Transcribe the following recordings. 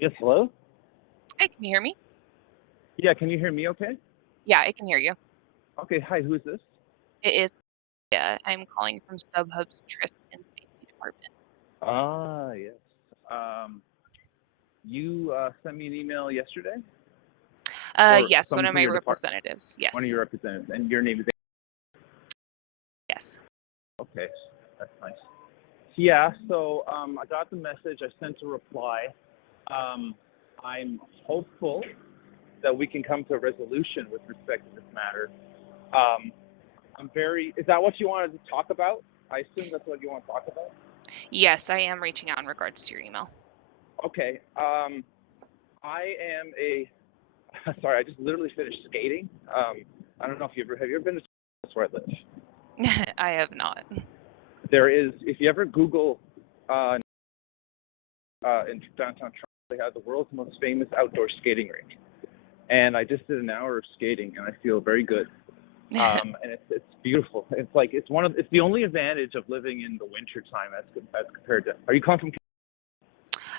Yes, hello? Hi, can you hear me? Yeah, can you hear me okay? Yeah, I can hear you. Okay, hi, who is this? It is, yeah, I'm calling from StubHub's Trust and Safety Department. Yes. Um, you sent me an email yesterday? Or Yes, one someone of from my your department? representatives. Yes, One of your representatives, and your name is... yes. Okay, that's nice. Yeah, so I got the message, I sent a reply. I'm hopeful that we can come to a resolution with respect to this matter. Um, is that what you wanted to talk about? I assume that's what you want to talk about? Yes, I am reaching out in regards to your email. Okay, I am a sorry, I just literally finished skating. I don't know if have you ever been to that's where I live? I have not. There is, if you ever Google in downtown Toronto, they have the world's most famous outdoor skating rink. And I just did an hour of skating, and I feel very good. And it's beautiful. It's the only advantage of living in the winter time as compared to. Are you calling from?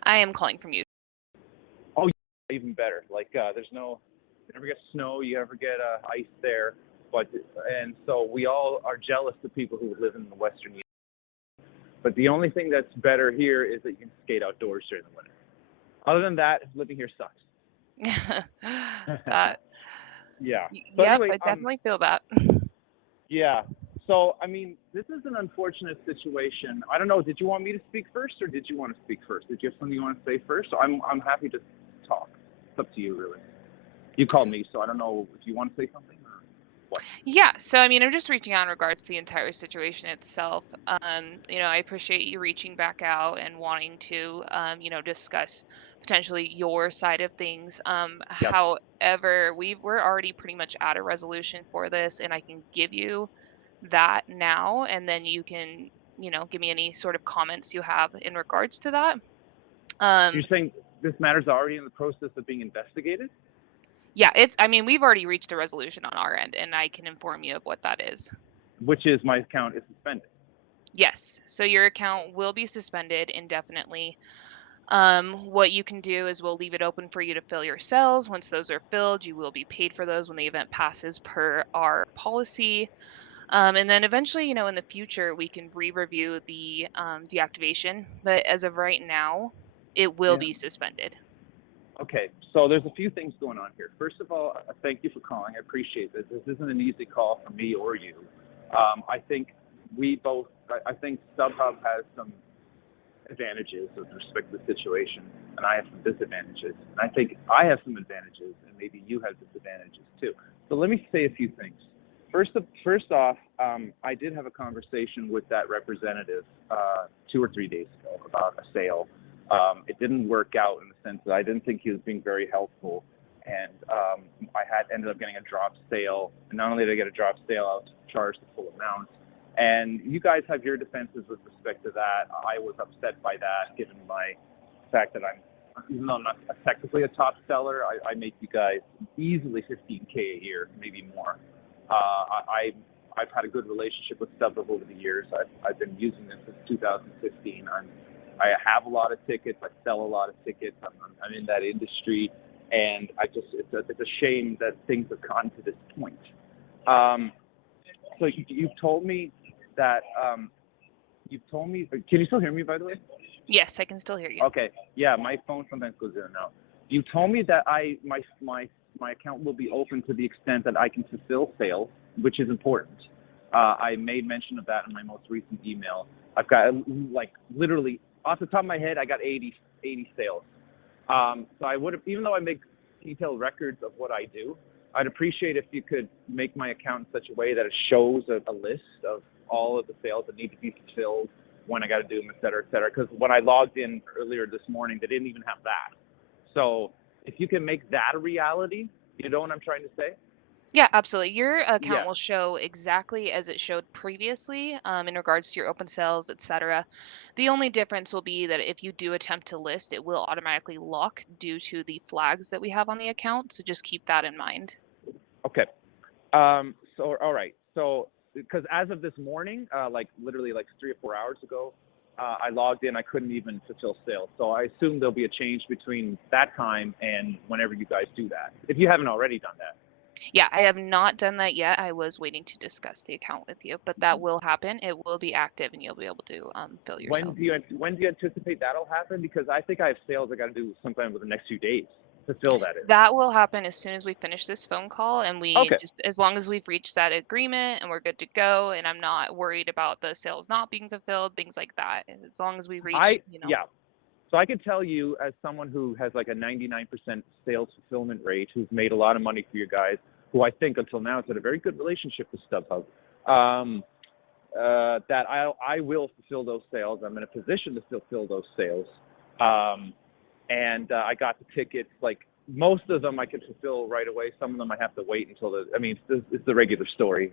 I am calling from you. Oh, yeah, even better. You never get snow, you never get ice there, and so we all are jealous of people who live in the Western Union. But the only thing that's better here is that you can skate outdoors during the winter. Other than that, living here sucks. uh, Yeah. So yep, anyway, I definitely feel that. yeah. So I mean, this is an unfortunate situation. I don't know. Did you want me to speak first, or did you want to speak first? Did you have something you want to say first? I'm happy to talk. It's up to you, really. You called me, so I don't know if you want to say something or what. Yeah, so I mean, I'm just reaching out in regards to the entire situation itself. I appreciate you reaching back out and wanting to, discuss potentially your side of things. Yeah. However, we're already pretty much at a resolution for this, and I can give you that now, and then you can, give me any sort of comments you have in regards to that. You're saying this matter's already in the process of being investigated? Yeah, I mean, we've already reached a resolution on our end, and I can inform you of what that is. Which is my account is suspended. Yes. So your account will be suspended indefinitely. What you can do is we'll leave it open for you to fill your cells. Once those are filled, you will be paid for those when the event passes per our policy. And then eventually, in the future, we can re-review the deactivation. But as of right now, it will Yeah. be suspended. Okay, so there's a few things going on here. First of all, thank you for calling. I appreciate this. This isn't an easy call for me or you. I think I think StubHub has some advantages with respect to the situation, and I have some disadvantages. And I think I have some advantages, and maybe you have disadvantages too. So let me say a few things. First off, I did have a conversation with that representative 2 or 3 days ago about a sale. It didn't work out in the sense that I didn't think he was being very helpful, and I had ended up getting a drop sale. And not only did I get a drop sale, I was charged the full amount. And you guys have your defenses with respect to that. I was upset by that, given my fact that even though I'm not technically a top seller, I make you guys easily $15K a year, maybe more. I've had a good relationship with StubHub over the years. I've been using them since 2015. I have a lot of tickets. I sell a lot of tickets. I'm in that industry, and it's a shame that things have gotten to this point. So you've told me that Can you still hear me, by the way? Yes, I can still hear you. Okay. Yeah, my phone sometimes goes in and out. You told me that my account will be open to the extent that I can fulfill sales, which is important. I made mention of that in my most recent email. I've got literally off the top of my head, I got 80 sales. So I would have, even though I make detailed records of what I do, I'd appreciate if you could make my account in such a way that it shows a list of all of the sales that need to be fulfilled, when I got to do them, et cetera, et cetera. Because when I logged in earlier this morning, they didn't even have that. So if you can make that a reality, you know what I'm trying to say? Yeah, absolutely. Your account Yeah. will show exactly as it showed previously in regards to your open sales, etc. The only difference will be that if you do attempt to list, it will automatically lock due to the flags that we have on the account. So just keep that in mind. Okay. So all right. So because as of this morning, literally 3 or 4 hours ago, I logged in, I couldn't even fulfill sales. So I assume there'll be a change between that time and whenever you guys do that, if you haven't already done that. Yeah, I have not done that yet. I was waiting to discuss the account with you, but that will happen. It will be active, and you'll be able to fill your sales. When do you anticipate that'll happen? Because I think I have sales I got to do sometime within the next few days to fill that in. That will happen as soon as we finish this phone call, and we Okay. just, as long as we've reached that agreement and we're good to go, and I'm not worried about the sales not being fulfilled, things like that. As long as we reach, Yeah. So I can tell you, as someone who has like a 99% sales fulfillment rate, who's made a lot of money for you guys, who I think until now has had a very good relationship with StubHub, that I will fulfill those sales. I'm in a position to fulfill those sales. And I got the tickets, like most of them I can fulfill right away. Some of them I have to wait until it's the regular story.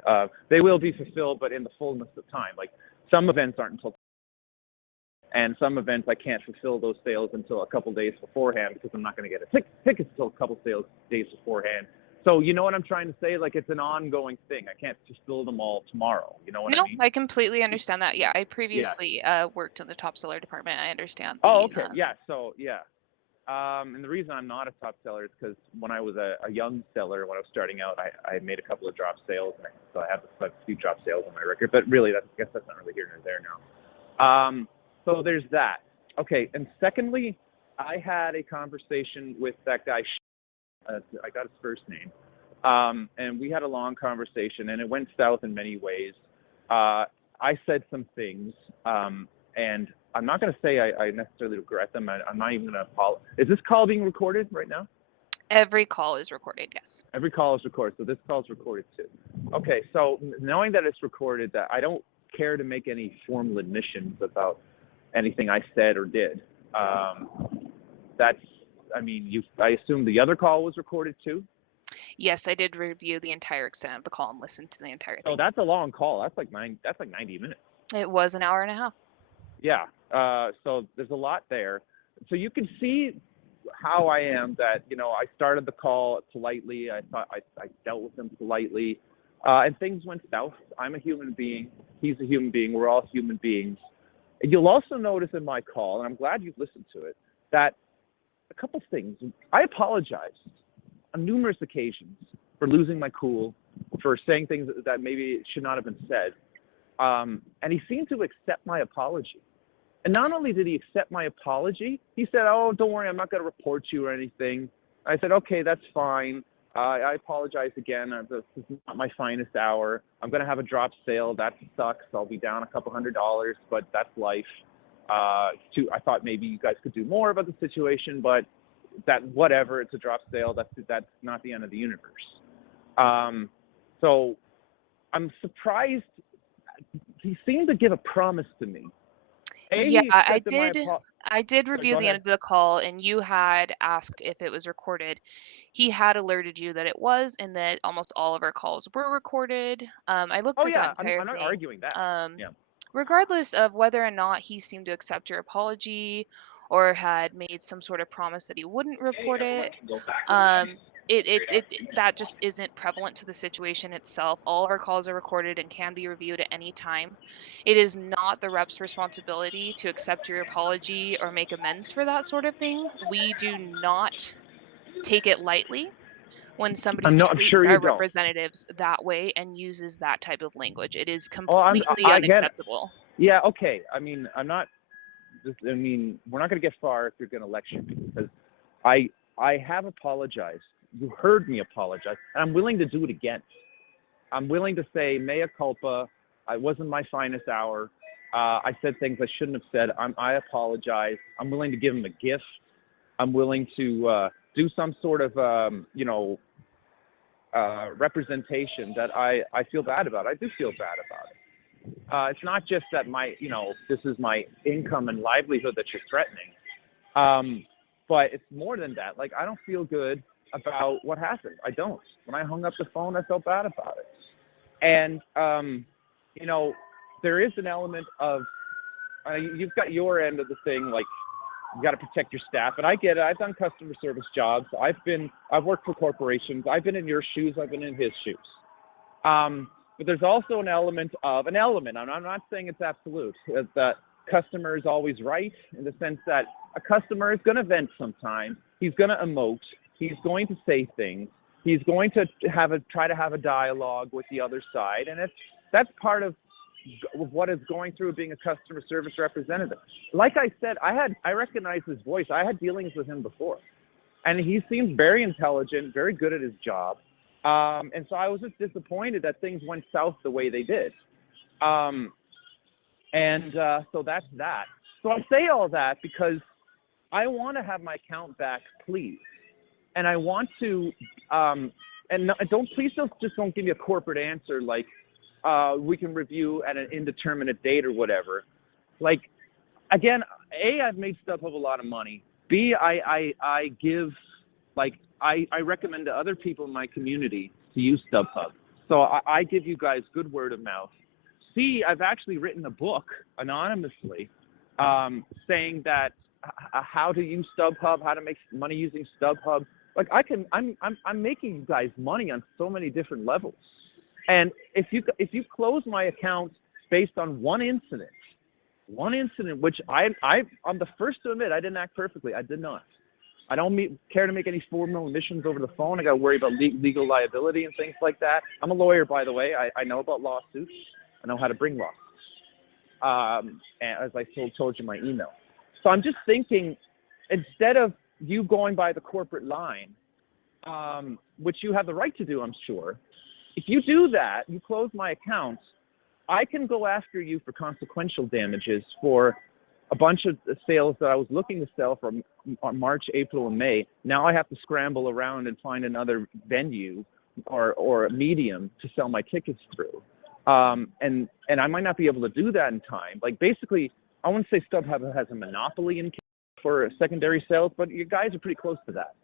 They will be fulfilled, but in the fullness of time. Like some events aren't until, and some events I can't fulfill those sales until a couple days beforehand because I'm not going to get tickets until a couple days beforehand. So you know what I'm trying to say? Like it's an ongoing thing. I can't just fill them all tomorrow. You know what I mean? No, I completely understand that. Yeah, I previously worked in the top seller department. I understand. Oh, okay. And the reason I'm not a top seller is because when I was a young seller, when I was starting out, I made a couple of drop sales, and so I have a few drop sales on my record. But really, I guess that's not really here nor there now. So there's that. Okay, and secondly, I had a conversation with that guy. I got his first name, and we had a long conversation, and it went south in many ways. I said some things, and I'm not going to say I necessarily regret them. I'm not even going to apologize. Is this call being recorded right now? Every call is recorded, yes. Every call is recorded, so this call is recorded too. Okay, so knowing that it's recorded, that I don't care to make any formal admissions about anything I said or did. I assume the other call was recorded too? Yes, I did review the entire extent of the call and listen to the entire thing. Oh, that's a long call. That's like 90 minutes. It was an hour and a half. Yeah. So there's a lot there. So you can see how I am, that, I started the call politely. I thought I dealt with him politely, and things went south. I'm a human being. He's a human being. We're all human beings. And you'll also notice in my call, and I'm glad you've listened to it, that a couple things. I apologized on numerous occasions for losing my cool, for saying things that maybe should not have been said. And he seemed to accept my apology. And not only did he accept my apology, he said, "Oh, don't worry, I'm not going to report you or anything." I said, "Okay, that's fine. I apologize again. This is not my finest hour. I'm going to have a drop sale. That sucks. I'll be down a couple $100, but that's life. I thought maybe you guys could do more about the situation, but whatever. It's a drop sale. That's not the end of the universe." So I'm surprised. He seemed to give a promise to me. I did review the end of the call, and you had asked if it was recorded. He had alerted you that it was, and that almost all of our calls were recorded. I looked at that entire I'm not arguing that. Regardless of whether or not he seemed to accept your apology or had made some sort of promise that he wouldn't report it, that just isn't prevalent to the situation itself. All of our calls are recorded and can be reviewed at any time. It is not the rep's responsibility to accept your apology or make amends for that sort of thing. We do not take it lightly when somebody treats our representatives that way and uses that type of language. It is completely unacceptable. Yeah, okay. We're not going to get far if you're going to lecture me, because I have apologized. You heard me apologize, and I'm willing to do it again. I'm willing to say mea culpa. It wasn't my finest hour. I said things I shouldn't have said. I apologize. I'm willing to give him a gift. I'm willing to do some sort of representation that I feel bad about. I do feel bad about it. It's not just that this is my income and livelihood that you're threatening, but it's more than that. Like, I don't feel good about what happened. I don't. When I hung up the phone, I felt bad about it. And there is an element of you've got your end of the thing, like you got to protect your staff, and I get it. I've done customer service jobs. I've worked for corporations. I've been in your shoes. I've been in his shoes. But there's also an element. I'm not saying it's absolute. That customer is always right in the sense that a customer is going to vent sometimes. He's going to emote. He's going to say things. He's going to try to have a dialogue with the other side, and that's part of what is going through being a customer service representative. Like I said, I recognize his voice. I had dealings with him before, and he seems very intelligent, very good at his job. And so I was just disappointed that things went south the way they did. So that's that. So I say all that because I want to have my account back, please. And I want to, please don't give me a corporate answer like, we can review at an indeterminate date or whatever. Like, again, A, I've made StubHub a lot of money. B, I recommend to other people in my community to use StubHub. So I give you guys good word of mouth. C, I've actually written a book anonymously saying that how to use StubHub, how to make money using StubHub. Like I'm making you guys money on so many different levels. And if you close my account based on one incident, which I'm the first to admit I didn't act perfectly. I did not. I don't care to make any formal admissions over the phone. I got to worry about legal liability and things like that. I'm a lawyer, by the way. I know about lawsuits. I know how to bring lawsuits, as I told you in my email. So I'm just thinking, instead of you going by the corporate line, which you have the right to do, I'm sure, if you do that, you close my account, I can go after you for consequential damages for a bunch of sales that I was looking to sell from March, April, and May. Now I have to scramble around and find another venue or a medium to sell my tickets through. And I might not be able to do that in time. Like, basically, I wouldn't say StubHub has a monopoly in for secondary sales, but you guys are pretty close to that.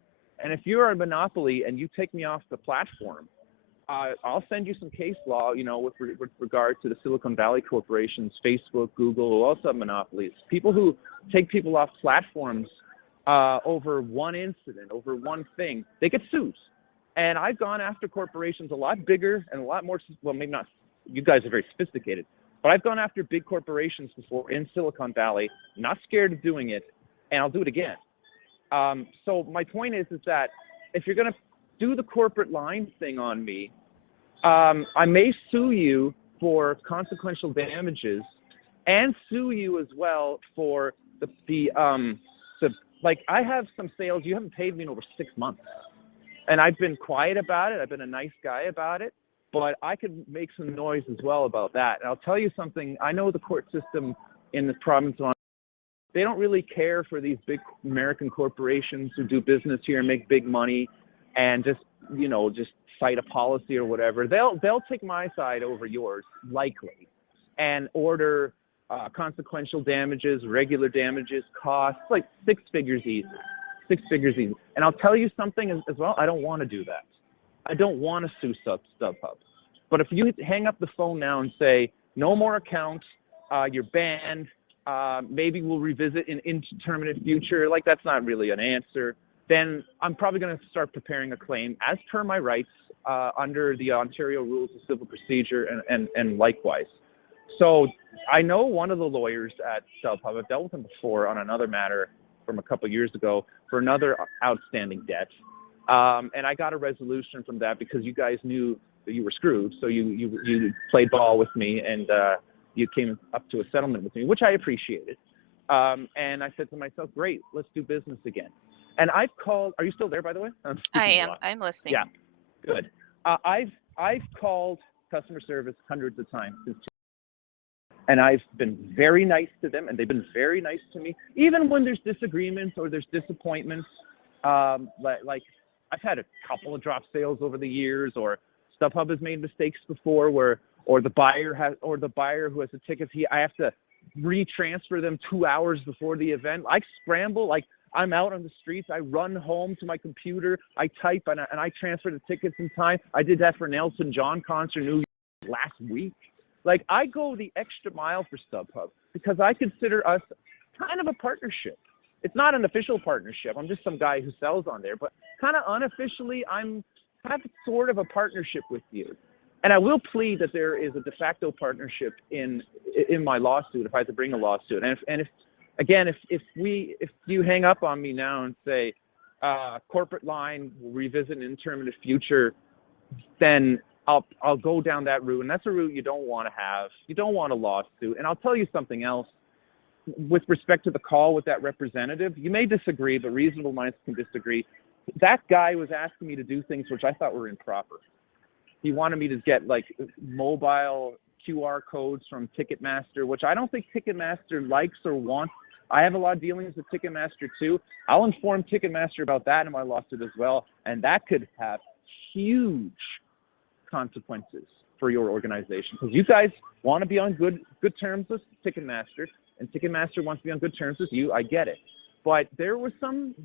And if you're a monopoly and you take me off the platform, I'll send you some case law, with regard to the Silicon Valley corporations, Facebook, Google, who also have monopolies. People who take people off platforms over one incident, over one thing, they get sued. And I've gone after corporations a lot bigger and a lot more, well, maybe not, you guys are very sophisticated, but I've gone after big corporations before in Silicon Valley, not scared of doing it, and I'll do it again. So my point is that if you're going to do the corporate line thing on me, I may sue you for consequential damages and sue you as well for like, I have some sales, you haven't paid me in over 6 months. And I've been quiet about it. I've been a nice guy about it, but I could make some noise as well about that. And I'll tell you something, I know the court system in the province of Ontario, they don't really care for these big American corporations who do business here and make big money and just cite a policy or whatever. They'll take my side over yours, likely, and order consequential damages, regular damages, costs, like six figures easy. And I'll tell you something as well, I don't want to do that. I don't want to sue StubHub. But if you hang up the phone now and say, no more accounts, you're banned, maybe we'll revisit in indeterminate future, like, that's not really an answer, then I'm probably going to start preparing a claim as per my rights under the Ontario Rules of Civil Procedure and likewise. So I know one of the lawyers at StubHub. I've dealt with him before on another matter from a couple of years ago for another outstanding debt. And I got a resolution from that because you guys knew that you were screwed. So you played ball with me and you came up to a settlement with me, which I appreciated. And I said to myself, great, let's do business again. And I've called, are you still there, by the way? I am. I'm listening. Yeah, good. I've called customer service hundreds of times since, and I've been very nice to them, and they've been very nice to me, even when there's disagreements or there's disappointments. Like I've had a couple of drop sales over the years, or StubHub has made mistakes before, or the buyer who has the tickets, I have to retransfer them 2 hours before the event. I scramble, like, I'm out on the streets. I run home to my computer. I type and I transfer the tickets in time. I did that for Nelson John concert New York last week. Like, I go the extra mile for StubHub because I consider us kind of a partnership. It's not an official partnership. I'm just some guy who sells on there, but kind of unofficially, I'm kind of sort of a partnership with you. And I will plead that there is a de facto partnership in my lawsuit if I had to bring a lawsuit. And if you hang up on me now and say corporate line will revisit an indeterminate future, then I'll go down that route, and that's a route you don't want to have. You don't want a lawsuit. And I'll tell you something else. With respect to the call with that representative, you may disagree, but reasonable minds can disagree. That guy was asking me to do things which I thought were improper. He wanted me to get like mobile QR codes from Ticketmaster, which I don't think Ticketmaster likes or wants. I have a lot of dealings with Ticketmaster too. I'll inform Ticketmaster about that in my lawsuit as well, and that could have huge consequences for your organization, because you guys want to be on good terms with Ticketmaster, and Ticketmaster wants to be on good terms with you. I get it, but there was some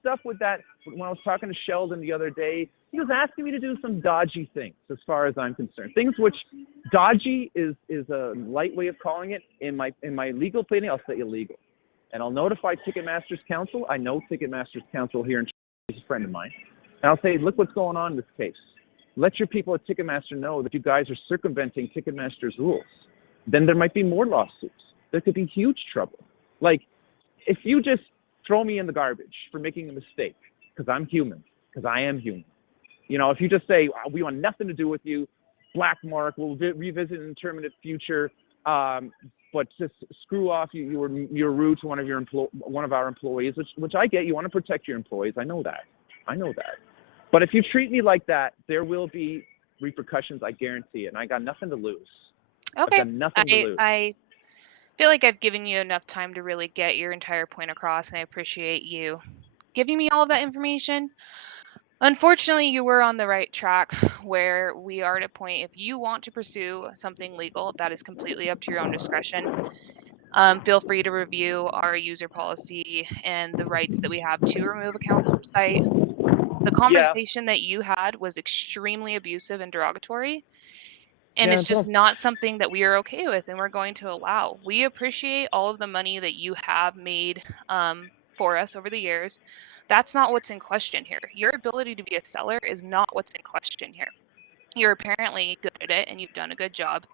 stuff with that. When I was talking to Sheldon the other day, he was asking me to do some dodgy things, as far as I'm concerned. Things which dodgy is a light way of calling it. In my legal pleading, I'll say illegal, and I'll notify Ticketmaster's counsel. I know Ticketmaster's counsel here in Toronto is a friend of mine, and I'll say, look what's going on in this case. Let your people at Ticketmaster know that you guys are circumventing Ticketmaster's rules. Then there might be more lawsuits. There could be huge trouble. Like, if you just throw me in the garbage for making a mistake, because I'm human, because I am human. You know, if you just say, we want nothing to do with you, black mark, we'll revisit an indeterminate future, but just screw off, you're rude to one of our employees, which I get. You want to protect your employees. I know that. But if you treat me like that, there will be repercussions, I guarantee it, and I got nothing to lose. Okay. I got nothing to lose. I feel like I've given you enough time to really get your entire point across, and I appreciate you giving me all of that information. Unfortunately, you were on the right track where we are at a point, if you want to pursue something legal, that is completely up to your own discretion. Feel free to review our user policy and the rights that we have to remove accounts from the site. The conversation that you had was extremely abusive and derogatory, and it's just not something that we are okay with and we're going to allow. We appreciate all of the money that you have made for us over the years. That's not what's in question here. Your ability to be a seller is not what's in question here. You're apparently good at it and you've done a good job,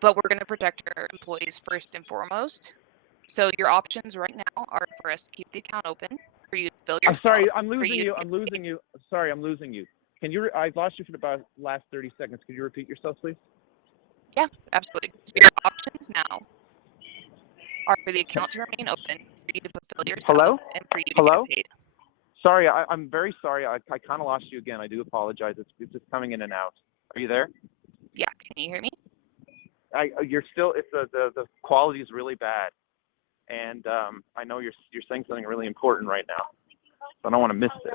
but we're going to protect our employees first and foremost. So your options right now are for us to keep the account open, for you to fill your. I'm sorry, I'm losing you. Sorry, I'm losing you. I've lost you for about the last 30 seconds. Could you repeat yourself, please? Yeah, absolutely. So your options now are for the account to remain open, for you to fulfill your Hello? and for you to get paid. Sorry, I'm very sorry. I kind of lost you again. I do apologize. It's just coming in and out. Are you there? Yeah, can you hear me? You're still. The quality is really bad, and I know you're saying something really important right now. So I don't want to miss this.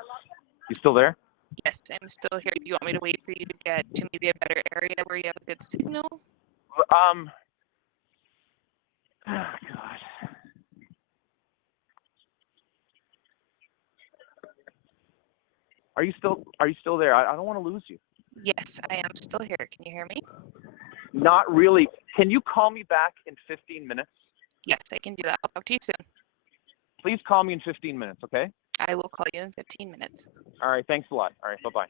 You still there? Yes, I'm still here. Do you want me to wait for you to get to maybe a better area where you have a good signal? Oh God. Are you still there? I don't want to lose you. Yes, I am still here. Can you hear me? Not really. Can you call me back in 15 minutes? Yes, I can do that. I'll talk to you soon. Please call me in 15 minutes, okay? I will call you in 15 minutes. All right, thanks a lot. All right, bye-bye.